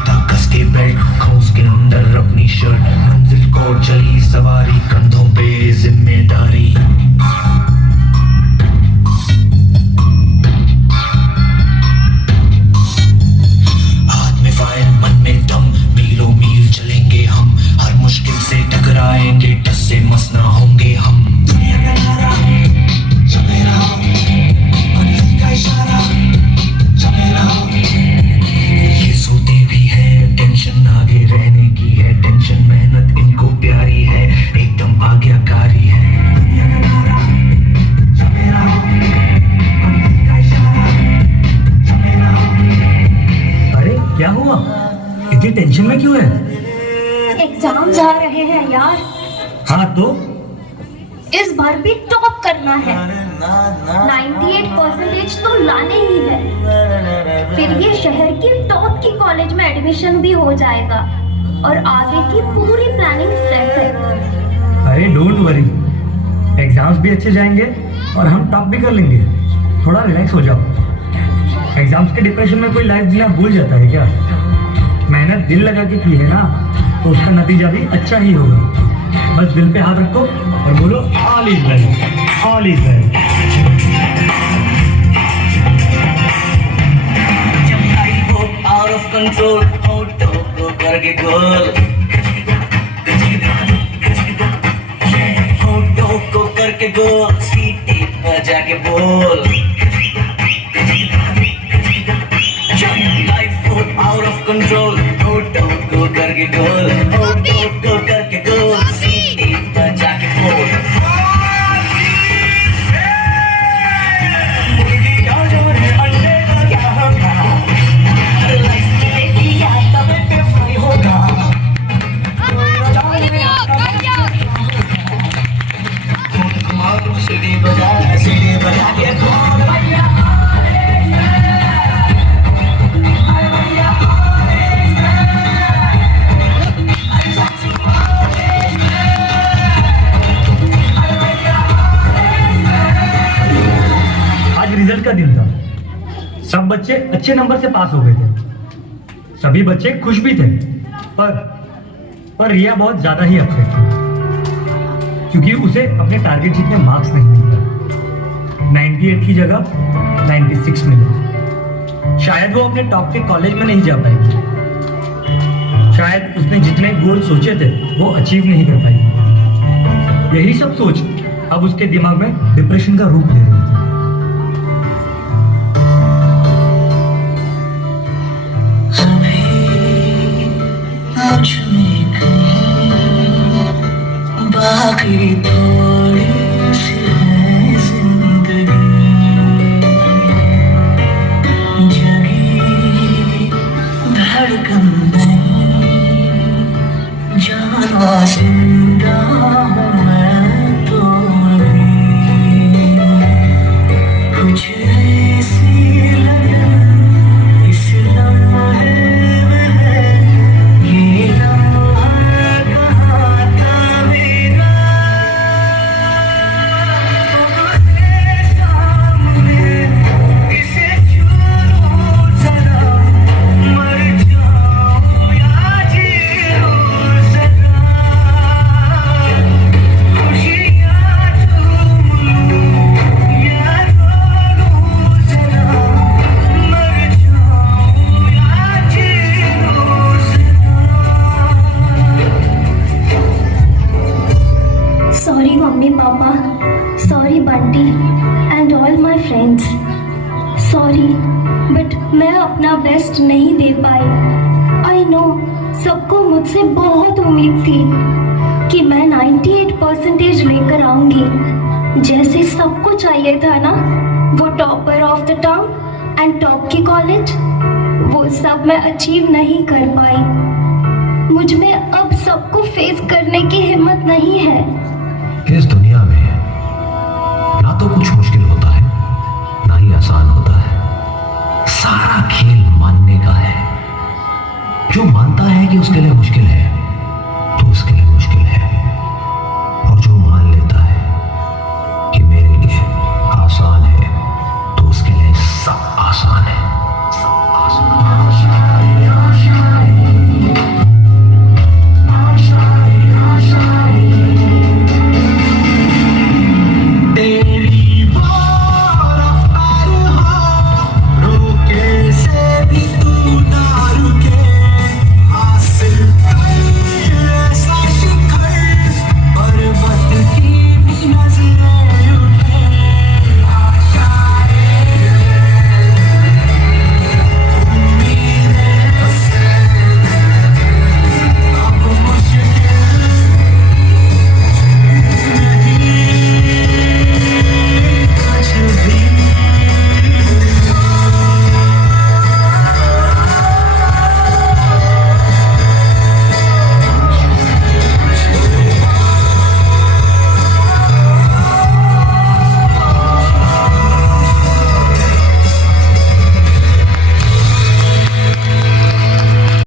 जूता कस के बेल्ट, खोस के अंदर अपनी शर्ट, मंजिल को चली सवारी, कंधों पे जिम्मेदारी। हाथ में फाइल मन में दम, मीलों मील चलेंगे हम, हर मुश्किल से टकराएंगे, टस से मस ना होंगे हम। दुनिया का नारा सवेरा हो, कदम का इशारा सवेरा हो। ये सोते भी है, टेंशन आगे रहने की है, टेंशन मेहनत इनको प्यारी है, एकदम आज्ञाकारी है। दुनिया का नारा सवेरा हो, कदम का इशारा सवेरा हो। अरे क्या हुआ, इतनी टेंशन में क्यों है? एग्जाम जा रहे हैं यार, हाँ तो इस बार भी टॉप करना है। 98% तो लाने ही है, फिर ये शहर की टॉप की कॉलेज में एडमिशन भी हो जाएगा और आगे की पूरी प्लानिंग सेट है। अरे डोंट वरी, एग्जाम्स भी अच्छे जाएंगे और हम टॉप भी कर लेंगे। थोड़ा रिलैक्स हो जाओ। एग्जाम्स के डिप्रेशन में कोई लाइफ जीना भूल जाता है क्या? मेहनत दिल लगा के की है ना, तो उसका नतीजा भी अच्छा ही होगा। बस दिल पे हाथ रखो और बोलो all is well, all is well. जब लाइफ हो आउट ऑफ कंट्रोल, होठों को करके गोल, होठों को करके गोल, सीटी बजा के बोल। जब लाइफ हो आउट ऑफ कंट्रोल, होठों को करके गोल, होठों को करके गोल, सीटी बजा के बोल। मुर्गी का जमन अंडे का क्या होगा, लाइफ मिलेगी या तवे पे फ्राई होगा। सीढ़ी बजा के बोल भैया। रिजल्ट का दिन था, सब बच्चे अच्छे नंबर से पास हो गए थे, सभी बच्चे खुश भी थे, पर रिया बहुत ज्यादा ही अपसेट थी, क्योंकि उसे अपने टारगेट जितने मार्क्स नहीं मिल रहे। 98 की जगह 96 मिले। शायद वो अपने टॉप के कॉलेज में नहीं जा पाएगी, शायद उसने जितने गोल सोचे थे वो अचीव नहीं कर पाई। यही सब सोच अब उसके दिमाग में डिप्रेशन का रूप ले रही थी। बाकी थोड़ी सी है जिंदगी, जगी धड़कन नहीं, जाना जिंदा हूँ मैं तो अभी। कुछ ऐसी लगन इस लम्हे में है, ये लम्हा कहाँ था मेरा। इसे छू लूं जरा, मर जाऊं या जी लूं सदा, खुशियाँ चूम लूं या रो लूं जरा, मर जाऊं या जी लूं सदा। Sorry mummy papa, sorry Bunty and all my friends, sorry but मैं अपना बेस्ट नहीं दे पाई। आई नो सबको मुझसे बहुत उम्मीद थी कि मैं 98% लेकर आऊंगी, जैसे सबको चाहिए था ना, वो topper of the town and top की कॉलेज। वो सब मैं अचीव नहीं कर पाई। मुझ में अब सबको फेस करने की हिम्मत नहीं है। इस दुनिया में ना तो कुछ मुश्किल होता है, ना ही आसान होता है। सारा खेल मानने का है। जो मानता है कि उसके लिए मुश्किल